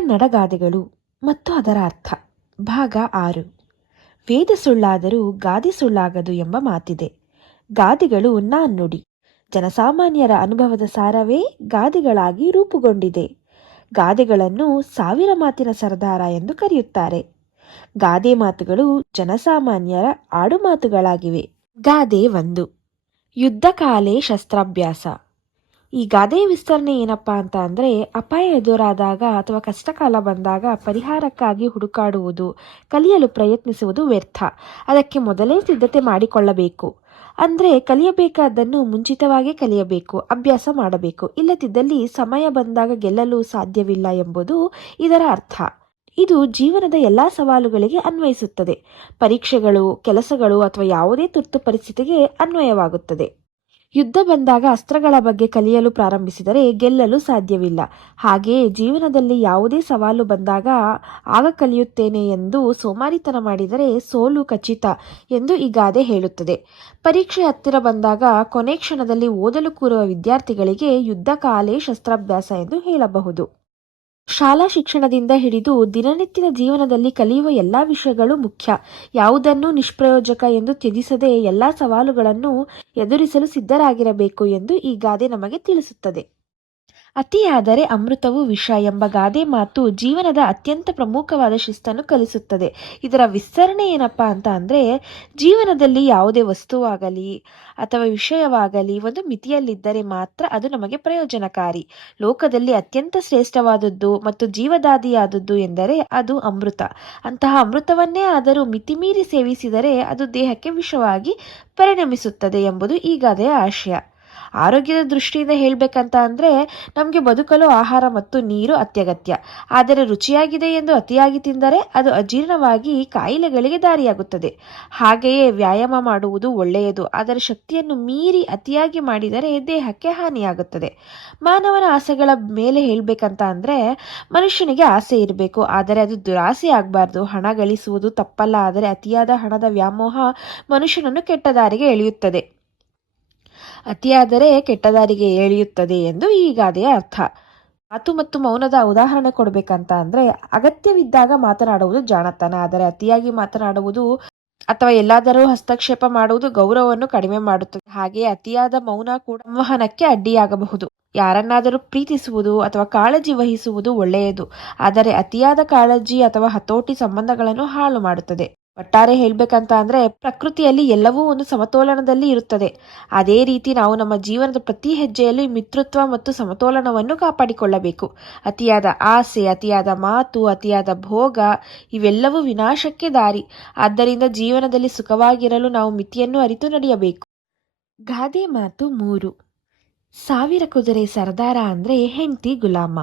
ಕನ್ನಡಗಾದೆಗಳು ಮತ್ತು ಅದರ ಅರ್ಥ. ಭಾಗ ಆರು. ವೇದ ಸುಳ್ಳಾದರೂ ಗಾದೆ ಸುಳ್ಳಾಗದು ಎಂಬ ಮಾತಿದೆ. ಗಾದೆಗಳು ನಾಣ್ಣುಡಿ ಜನಸಾಮಾನ್ಯರ ಅನುಭವದ ಸಾರವೇ ಗಾದೆಗಳಾಗಿ ರೂಪುಗೊಂಡಿದೆ. ಗಾದೆಗಳನ್ನು ಸಾವಿರ ಮಾತಿನ ಸರದಾರ ಎಂದು ಕರೆಯುತ್ತಾರೆ. ಗಾದೆ ಮಾತುಗಳು ಜನಸಾಮಾನ್ಯರ ಆಡುಮಾತುಗಳಾಗಿವೆ. ಗಾದೆ ಒಂದು. ಯುದ್ಧಕಾಲೇ ಶಸ್ತ್ರಾಭ್ಯಾಸ. ಈ ಗಾದೆ ವಿಸ್ತರಣೆ ಏನಪ್ಪ ಅಂತ ಅಂದರೆ ಅಪಾಯ ಎದುರಾದಾಗ ಅಥವಾ ಕಷ್ಟಕಾಲ ಬಂದಾಗ ಪರಿಹಾರಕ್ಕಾಗಿ ಹುಡುಕಾಡುವುದು, ಕಲಿಯಲು ಪ್ರಯತ್ನಿಸುವುದು ವ್ಯರ್ಥ. ಅದಕ್ಕೆ ಮೊದಲೇ ಸಿದ್ಧತೆ ಮಾಡಿಕೊಳ್ಳಬೇಕು. ಅಂದರೆ ಕಲಿಯಬೇಕಾದ್ದನ್ನು ಮುಂಚಿತವಾಗಿ ಕಲಿಯಬೇಕು, ಅಭ್ಯಾಸ ಮಾಡಬೇಕು. ಇಲ್ಲದಿದ್ದಲ್ಲಿ ಸಮಯ ಬಂದಾಗ ಗೆಲ್ಲಲು ಸಾಧ್ಯವಿಲ್ಲ ಎಂಬುದು ಇದರ ಅರ್ಥ. ಇದು ಜೀವನದ ಎಲ್ಲ ಸವಾಲುಗಳಿಗೆ ಅನ್ವಯಿಸುತ್ತದೆ. ಪರೀಕ್ಷೆಗಳು, ಕೆಲಸಗಳು ಅಥವಾ ಯಾವುದೇ ತುರ್ತು ಪರಿಸ್ಥಿತಿಗೆ ಅನ್ವಯವಾಗುತ್ತದೆ. ಯುದ್ಧ ಬಂದಾಗ ಅಸ್ತ್ರಗಳ ಬಗ್ಗೆ ಕಲಿಯಲು ಪ್ರಾರಂಭಿಸಿದರೆ ಗೆಲ್ಲಲು ಸಾಧ್ಯವಿಲ್ಲ. ಹಾಗೆಯೇ ಜೀವನದಲ್ಲಿ ಯಾವುದೇ ಸವಾಲು ಬಂದಾಗ ಆಗ ಕಲಿಯುತ್ತೇನೆ ಎಂದು ಸೋಮಾರಿತನ ಮಾಡಿದರೆ ಸೋಲು ಖಚಿತ ಎಂದು ಈ ಗಾದೆ ಹೇಳುತ್ತದೆ. ಪರೀಕ್ಷೆ ಹತ್ತಿರ ಬಂದಾಗ ಕೊನೆ ಕ್ಷಣದಲ್ಲಿ ಓದಲು ಕೂರುವ ವಿದ್ಯಾರ್ಥಿಗಳಿಗೆ ಯುದ್ಧ ಕಾಲೇ ಶಸ್ತ್ರಾಭ್ಯಾಸ ಎಂದು ಹೇಳಬಹುದು. ಶಾಲಾ ಶಿಕ್ಷಣದಿಂದ ಹಿಡಿದು ದಿನನಿತ್ಯದ ಜೀವನದಲ್ಲಿ ಕಲಿಯುವ ಎಲ್ಲ ವಿಷಯಗಳು ಮುಖ್ಯ. ಯಾವುದನ್ನು ನಿಷ್ಪ್ರಯೋಜಕ ಎಂದು ತ್ಯಜಿಸದೆ ಎಲ್ಲ ಸವಾಲುಗಳನ್ನು ಎದುರಿಸಲು ಸಿದ್ಧರಾಗಿರಬೇಕು ಎಂದು ಈ ಗಾದೆ ನಮಗೆ ತಿಳಿಸುತ್ತದೆ. ಅತಿಯಾದರೆ ಅಮೃತವು ವಿಷ ಎಂಬ ಗಾದೆ ಮಾತು ಜೀವನದ ಅತ್ಯಂತ ಪ್ರಮುಖವಾದ ಶಿಸ್ತನ್ನು ಕಲಿಸುತ್ತದೆ. ಇದರ ವಿಸ್ತರಣೆ ಏನಪ್ಪ ಅಂತ ಅಂದರೆ, ಜೀವನದಲ್ಲಿ ಯಾವುದೇ ವಸ್ತುವಾಗಲಿ ಅಥವಾ ವಿಷಯವಾಗಲಿ ಒಂದು ಮಿತಿಯಲ್ಲಿದ್ದರೆ ಮಾತ್ರ ಅದು ನಮಗೆ ಪ್ರಯೋಜನಕಾರಿ. ಲೋಕದಲ್ಲಿ ಅತ್ಯಂತ ಶ್ರೇಷ್ಠವಾದದ್ದು ಮತ್ತು ಜೀವದಾದಿಯಾದದ್ದು ಎಂದರೆ ಅದು ಅಮೃತ. ಅಂತಹ ಅಮೃತವನ್ನೇ ಆದರೂ ಮಿತಿಮೀರಿ ಸೇವಿಸಿದರೆ ಅದು ದೇಹಕ್ಕೆ ವಿಷವಾಗಿ ಪರಿಣಮಿಸುತ್ತದೆ ಎಂಬುದು ಈ ಗಾದೆಯ ಆಶಯ. ಆರೋಗ್ಯದ ದೃಷ್ಟಿಯಿಂದ ಹೇಳಬೇಕಂತ ಅಂದರೆ ನಮಗೆ ಬದುಕಲು ಆಹಾರ ಮತ್ತು ನೀರು ಅತ್ಯಗತ್ಯ. ಆದರೆ ರುಚಿಯಾಗಿದೆ ಎಂದು ಅತಿಯಾಗಿ ತಿಂದರೆ ಅದು ಅಜೀರ್ಣವಾಗಿ ಕಾಯಿಲೆಗಳಿಗೆ ದಾರಿಯಾಗುತ್ತದೆ. ಹಾಗೆಯೇ ವ್ಯಾಯಾಮ ಮಾಡುವುದು ಒಳ್ಳೆಯದು. ಅದರ ಶಕ್ತಿಯನ್ನು ಮೀರಿ ಅತಿಯಾಗಿ ಮಾಡಿದರೆ ದೇಹಕ್ಕೆ ಹಾನಿಯಾಗುತ್ತದೆ. ಮಾನವನ ಆಸೆಗಳ ಮೇಲೆ ಹೇಳಬೇಕಂತ ಅಂದರೆ ಮನುಷ್ಯನಿಗೆ ಆಸೆ ಇರಬೇಕು. ಆದರೆ ಅದು ದುರಾಸೆ ಆಗಬಾರ್ದು. ಹಣ ಗಳಿಸುವುದು ತಪ್ಪಲ್ಲ. ಆದರೆ ಅತಿಯಾದ ಹಣದ ವ್ಯಾಮೋಹ ಮನುಷ್ಯನನ್ನು ಕೆಟ್ಟ ದಾರಿಗೆ ಎಳೆಯುತ್ತದೆ. ಅತಿಯಾದರೆ ಕೆಟ್ಟದಾರಿಗೆ ಎಳೆಯುತ್ತದೆ ಎಂದು ಈ ಗಾದೆಯ ಅರ್ಥ. ಮಾತು ಮತ್ತು ಮೌನದ ಉದಾಹರಣೆ ಕೊಡಬೇಕಂತ ಅಂದರೆ ಅಗತ್ಯವಿದ್ದಾಗ ಮಾತನಾಡುವುದು ಜಾಣತನ. ಆದರೆ ಅತಿಯಾಗಿ ಮಾತನಾಡುವುದು ಅಥವಾ ಎಲ್ಲಾದರೂ ಹಸ್ತಕ್ಷೇಪ ಮಾಡುವುದು ಗೌರವವನ್ನು ಕಡಿಮೆ ಮಾಡುತ್ತದೆ. ಹಾಗೆ ಅತಿಯಾದ ಮೌನ ಕೂಡ ಸಂವಹನಕ್ಕೆ ಅಡ್ಡಿಯಾಗಬಹುದು. ಯಾರನ್ನಾದರೂ ಪ್ರೀತಿಸುವುದು ಅಥವಾ ಕಾಳಜಿ ವಹಿಸುವುದು ಒಳ್ಳೆಯದು. ಆದರೆ ಅತಿಯಾದ ಕಾಳಜಿ ಅಥವಾ ಹತೋಟಿ ಸಂಬಂಧಗಳನ್ನು ಹಾಳು ಮಾಡುತ್ತದೆ. ಒಟ್ಟಾರೆ ಹೇಳಬೇಕಂತ ಅಂದರೆ ಪ್ರಕೃತಿಯಲ್ಲಿ ಎಲ್ಲವೂ ಒಂದು ಸಮತೋಲನದಲ್ಲಿ ಇರುತ್ತದೆ. ಅದೇ ರೀತಿ ನಾವು ನಮ್ಮ ಜೀವನದ ಪ್ರತಿ ಹೆಜ್ಜೆಯಲ್ಲಿ ಮಿತ್ರತ್ವ ಮತ್ತು ಸಮತೋಲನವನ್ನು ಕಾಪಾಡಿಕೊಳ್ಳಬೇಕು. ಅತಿಯಾದ ಆಸೆ, ಅತಿಯಾದ ಮಾತು, ಅತಿಯಾದ ಭೋಗ, ಇವೆಲ್ಲವೂ ವಿನಾಶಕ್ಕೆ ದಾರಿ. ಆದ್ದರಿಂದ ಜೀವನದಲ್ಲಿ ಸುಖವಾಗಿರಲು ನಾವು ಮಿತಿಯನ್ನು ಅರಿತು ನಡೆಯಬೇಕು. ಗಾದೆ ಮಾತು ಮೂರು. ಸಾವಿರ ಕುದುರೆ ಸರದಾರ ಅಂದ್ರೆ ಹೆಂಡತಿ ಗುಲಾಮ.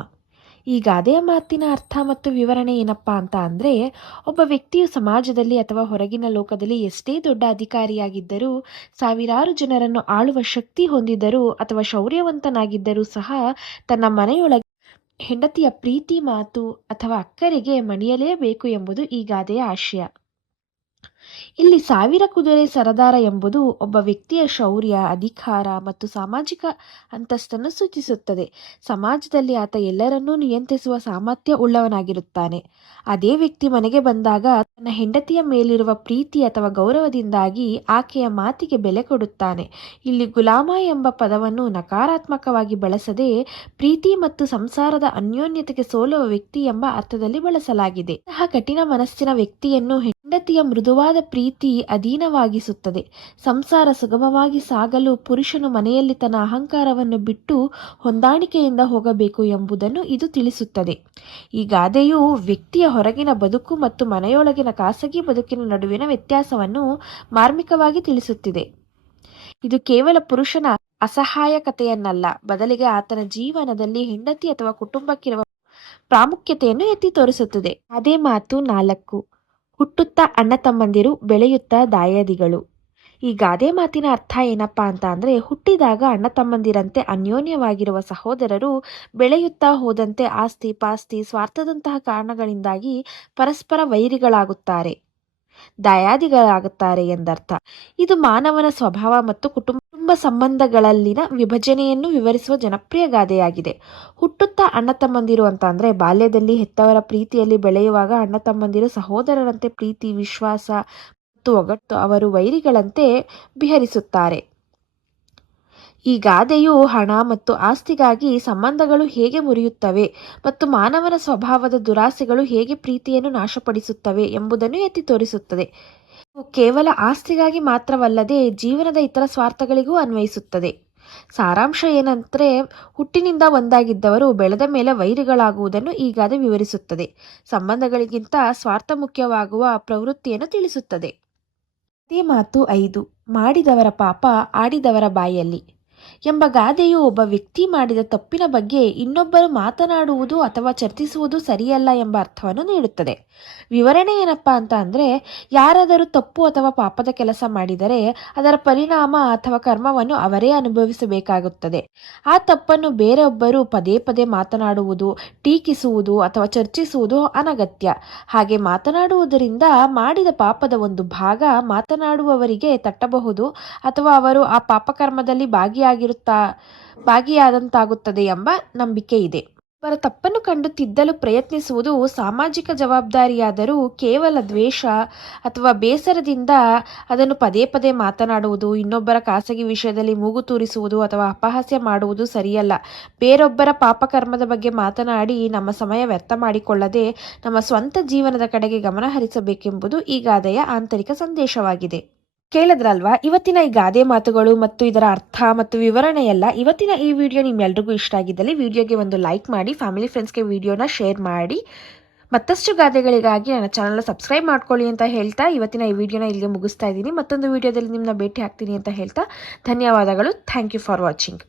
ಈ ಗಾದೆಯ ಮಾತಿನ ಅರ್ಥ ಮತ್ತು ವಿವರಣೆ ಏನಪ್ಪಾ ಅಂತ ಅಂದರೆ, ಒಬ್ಬ ವ್ಯಕ್ತಿಯು ಸಮಾಜದಲ್ಲಿ ಅಥವಾ ಹೊರಗಿನ ಲೋಕದಲ್ಲಿ ಎಷ್ಟೇ ದೊಡ್ಡ ಅಧಿಕಾರಿಯಾಗಿದ್ದರೂ, ಸಾವಿರಾರು ಜನರನ್ನು ಆಳುವ ಶಕ್ತಿ ಹೊಂದಿದ್ದರೂ ಅಥವಾ ಶೌರ್ಯವಂತನಾಗಿದ್ದರೂ ಸಹ ತನ್ನ ಮನೆಯೊಳಗೆ ಹೆಂಡತಿಯ ಪ್ರೀತಿ, ಮಾತು ಅಥವಾ ಅಕ್ಕರಿಗೆ ಮಣಿಯಲೇಬೇಕು ಎಂಬುದು ಈ ಗಾದೆಯ ಆಶಯ. ಇಲ್ಲಿ ಸಾವಿರ ಕುದುರೆ ಸರದಾರ ಎಂಬುದು ಒಬ್ಬ ವ್ಯಕ್ತಿಯ ಶೌರ್ಯ, ಅಧಿಕಾರ ಮತ್ತು ಸಾಮಾಜಿಕ ಅಂತಸ್ತನ್ನು ಸೂಚಿಸುತ್ತದೆ. ಸಮಾಜದಲ್ಲಿ ಆತ ಎಲ್ಲರನ್ನೂ ನಿಯಂತ್ರಿಸುವ ಸಾಮರ್ಥ್ಯ ಉಳ್ಳವನಾಗಿರುತ್ತಾನೆ. ಅದೇ ವ್ಯಕ್ತಿ ಮನೆಗೆ ಬಂದಾಗ ತನ್ನ ಹೆಂಡತಿಯ ಮೇಲಿರುವ ಪ್ರೀತಿ ಅಥವಾ ಗೌರವದಿಂದಾಗಿ ಆಕೆಯ ಮಾತಿಗೆ ಬೆಲೆ ಕೊಡುತ್ತಾನೆ. ಇಲ್ಲಿ ಗುಲಾಮ ಎಂಬ ಪದವನ್ನು ನಕಾರಾತ್ಮಕವಾಗಿ ಬಳಸದೆ ಪ್ರೀತಿ ಮತ್ತು ಸಂಸಾರದ ಅನ್ಯೋನ್ಯತೆಗೆ ಸೋಲುವ ವ್ಯಕ್ತಿ ಎಂಬ ಅರ್ಥದಲ್ಲಿ ಬಳಸಲಾಗಿದೆ. ಇಂತಹ ಕಠಿಣ ಮನಸ್ಸಿನ ವ್ಯಕ್ತಿಯನ್ನು ಹೆಂಡತಿಯ ಮೃದುವಾದ ಪ್ರೀತಿ ಅಧೀನವಾಗಿಸುತ್ತದೆ. ಸಂಸಾರ ಸುಗಮವಾಗಿ ಸಾಗಲು ಪುರುಷನು ಮನೆಯಲ್ಲಿ ತನ್ನ ಅಹಂಕಾರವನ್ನು ಬಿಟ್ಟು ಹೊಂದಾಣಿಕೆಯಿಂದ ಹೋಗಬೇಕು ಎಂಬುದನ್ನು ಇದು ತಿಳಿಸುತ್ತದೆ. ಈ ಗಾದೆಯು ವ್ಯಕ್ತಿಯ ಹೊರಗಿನ ಬದುಕು ಮತ್ತು ಮನೆಯೊಳಗಿನ ಖಾಸಗಿ ಬದುಕಿನ ನಡುವಿನ ವ್ಯತ್ಯಾಸವನ್ನು ಮಾರ್ಮಿಕವಾಗಿ ತಿಳಿಸುತ್ತಿದೆ. ಇದು ಕೇವಲ ಪುರುಷನ ಅಸಹಾಯಕತೆಯನ್ನಲ್ಲ, ಬದಲಿಗೆ ಆತನ ಜೀವನದಲ್ಲಿ ಹೆಂಡತಿ ಅಥವಾ ಕುಟುಂಬಕ್ಕಿರುವ ಪ್ರಾಮುಖ್ಯತೆಯನ್ನು ಎತ್ತಿ ತೋರಿಸುತ್ತದೆ. ಅದೇ ಮಾತು ನಾಲ್ಕು. ಹುಟ್ಟುತ್ತಾ ಅಣ್ಣ ತಮ್ಮಂದಿರು ಬೆಳೆಯುತ್ತಾ ದಾಯಾದಿಗಳು. ಈ ಗಾದೆ ಮಾತಿನ ಅರ್ಥ ಏನಪ್ಪಾ ಅಂತ ಅಂದರೆ, ಹುಟ್ಟಿದಾಗ ಅಣ್ಣ ತಮ್ಮಂದಿರಂತೆ ಅನ್ಯೋನ್ಯವಾಗಿರುವ ಸಹೋದರರು ಬೆಳೆಯುತ್ತಾ ಹೋದಂತೆ ಆಸ್ತಿ ಪಾಸ್ತಿ ಸ್ವಾರ್ಥದಂತಹ ಕಾರಣಗಳಿಂದಾಗಿ ಪರಸ್ಪರ ವೈರಿಗಳಾಗುತ್ತಾರೆ. ದಯಾದಿಗಳಾಗುತ್ತಾರೆ ಎಂದರ್ಥ. ಇದು ಮಾನವನ ಸ್ವಭಾವ ಮತ್ತು ಕುಟುಂಬ ಕುಟುಂಬ ಸಂಬಂಧಗಳಲ್ಲಿನ ವಿಭಜನೆಯನ್ನು ವಿವರಿಸುವ ಜನಪ್ರಿಯ ಗಾದೆಯಾಗಿದೆ. ಹುಟ್ಟುತ್ತಾ ಅಣ್ಣ ತಮ್ಮಂದಿರು ಅಂತ ಅಂದರೆ ಬಾಲ್ಯದಲ್ಲಿ ಹೆತ್ತವರ ಪ್ರೀತಿಯಲ್ಲಿ ಬೆಳೆಯುವಾಗ ಅಣ್ಣ ತಮ್ಮಂದಿರು ಸಹೋದರರಂತೆ ಪ್ರೀತಿ, ವಿಶ್ವಾಸ ಮತ್ತು ಒಗಟ್ಟು ಅವರು ವೈರಿಗಳಂತೆ ಬಿಹರಿಸುತ್ತಾರೆ. ಈ ಗಾದೆಯು ಹಣ ಮತ್ತು ಆಸ್ತಿಗಾಗಿ ಸಂಬಂಧಗಳು ಹೇಗೆ ಮುರಿಯುತ್ತವೆ ಮತ್ತು ಮಾನವನ ಸ್ವಭಾವದ ದುರಾಸೆಗಳು ಹೇಗೆ ಪ್ರೀತಿಯನ್ನು ನಾಶಪಡಿಸುತ್ತವೆ ಎಂಬುದನ್ನು ಎತ್ತಿ ತೋರಿಸುತ್ತದೆ. ಕೇವಲ ಆಸ್ತಿಗಾಗಿ ಮಾತ್ರವಲ್ಲದೆ ಜೀವನದ ಇತರ ಸ್ವಾರ್ಥಗಳಿಗೂ ಅನ್ವಯಿಸುತ್ತದೆ. ಸಾರಾಂಶ ಏನಂದ್ರೆ ಹುಟ್ಟಿನಿಂದ ಒಂದಾಗಿದ್ದವರು ಬೆಳೆದ ಮೇಲೆ ವೈರಿಗಳಾಗುವುದನ್ನು ಈಗಾದ ಗಾದೆ ವಿವರಿಸುತ್ತದೆ. ಸಂಬಂಧಗಳಿಗಿಂತ ಸ್ವಾರ್ಥ ಮುಖ್ಯವಾಗುವ ಪ್ರವೃತ್ತಿಯನ್ನು ತಿಳಿಸುತ್ತದೆ. ಮಾತು ಐದು. ಮಾಡಿದವರ ಪಾಪ ಆಡಿದವರ ಬಾಯಲ್ಲಿ. ಎಂಬ ಗಾದೆಯು ಒಬ್ಬ ವ್ಯಕ್ತಿ ಮಾಡಿದ ತಪ್ಪಿನ ಬಗ್ಗೆ ಇನ್ನೊಬ್ಬರು ಮಾತನಾಡುವುದು ಅಥವಾ ಚರ್ಚಿಸುವುದು ಸರಿಯಲ್ಲ ಎಂಬ ಅರ್ಥವನ್ನು ನೀಡುತ್ತದೆ. ವಿವರಣೆ ಏನಪ್ಪಾ ಅಂತ ಅಂದರೆ, ಯಾರಾದರೂ ತಪ್ಪು ಅಥವಾ ಪಾಪದ ಕೆಲಸ ಮಾಡಿದರೆ, ಅದರ ಪರಿಣಾಮ ಅಥವಾ ಕರ್ಮವನ್ನು ಅವರೇ ಅನುಭವಿಸಬೇಕಾಗುತ್ತದೆ. ಆ ತಪ್ಪನ್ನು ಬೇರೊಬ್ಬರು ಪದೇ ಪದೇ ಮಾತನಾಡುವುದು, ಟೀಕಿಸುವುದು ಅಥವಾ ಚರ್ಚಿಸುವುದು ಅನಗತ್ಯ. ಹಾಗೆ ಮಾತನಾಡುವುದರಿಂದ ಮಾಡಿದ ಪಾಪದ ಒಂದು ಭಾಗ ಮಾತನಾಡುವವರಿಗೆ ತಟ್ಟಬಹುದು ಅಥವಾ ಅವರು ಆ ಪಾಪಕರ್ಮದಲ್ಲಿ ಭಾಗಿಯಾಗಿರುತ್ತಾ ಭಾಗಿಯಾದಂತಾಗುತ್ತದೆ ಎಂಬ ನಂಬಿಕೆ ಇದೆ. ಅವರ ತಪ್ಪನ್ನು ಕಂಡು ತಿದ್ದಲು ಪ್ರಯತ್ನಿಸುವುದು ಸಾಮಾಜಿಕ ಜವಾಬ್ದಾರಿಯಾದರೂ ಕೇವಲ ದ್ವೇಷ ಅಥವಾ ಬೇಸರದಿಂದ ಅದನ್ನು ಪದೇ ಪದೇ ಮಾತನಾಡುವುದು, ಇನ್ನೊಬ್ಬರ ಖಾಸಗಿ ವಿಷಯದಲ್ಲಿ ಮೂಗು ತೂರಿಸುವುದು ಅಥವಾ ಅಪಹಾಸ್ಯ ಮಾಡುವುದು ಸರಿಯಲ್ಲ. ಬೇರೊಬ್ಬರ ಪಾಪಕರ್ಮದ ಬಗ್ಗೆ ಮಾತನಾಡಿ ನಮ್ಮ ಸಮಯ ವ್ಯರ್ಥ ಮಾಡಿಕೊಳ್ಳದೆ ನಮ್ಮ ಸ್ವಂತ ಜೀವನದ ಕಡೆಗೆ ಗಮನ ಹರಿಸಬೇಕೆಂಬುದು ಈ ಗಾದೆಯ ಆಂತರಿಕ ಸಂದೇಶವಾಗಿದೆ. ಕೇಳಿದ್ರಲ್ವಾ? ಇವತ್ತಿನ ಈ ಗಾದೆ ಮಾತುಗಳು ಮತ್ತು ಇದರ ಅರ್ಥ ಮತ್ತು ವಿವರಣೆ ಎಲ್ಲ ಇವತ್ತಿನ ಈ ವಿಡಿಯೋ ನಿಮ್ಮೆಲ್ರಿಗೂ ಇಷ್ಟ ಆಗಿದ್ದಲ್ಲಿ ವಿಡಿಯೋಗೆ ಒಂದು ಲೈಕ್ ಮಾಡಿ, ಫ್ಯಾಮಿಲಿ ಫ್ರೆಂಡ್ಸ್ಗೆ ವಿಡಿಯೋನ ಶೇರ್ ಮಾಡಿ. ಮತ್ತಷ್ಟು ಗಾದೆಗಳಿಗಾಗಿ ನನ್ನ ಚಾನಲ್ನ ಸಬ್ಸ್ಕ್ರೈಬ್ ಮಾಡ್ಕೊಳ್ಳಿ ಅಂತ ಹೇಳ್ತಾ ಇವತ್ತಿನ ಈ ವಿಡಿಯೋನ ಇಲ್ಲಿಗೆ ಮುಗಿಸ್ತಾ ಇದ್ದೀನಿ. ಮತ್ತೊಂದು ವಿಡಿಯೋದಲ್ಲಿ ನಿಮ್ಮನ್ನ ಭೇಟಿ ಆಗ್ತೀನಿ ಅಂತ ಹೇಳ್ತಾ ಧನ್ಯವಾದಗಳು. Thank you for watching.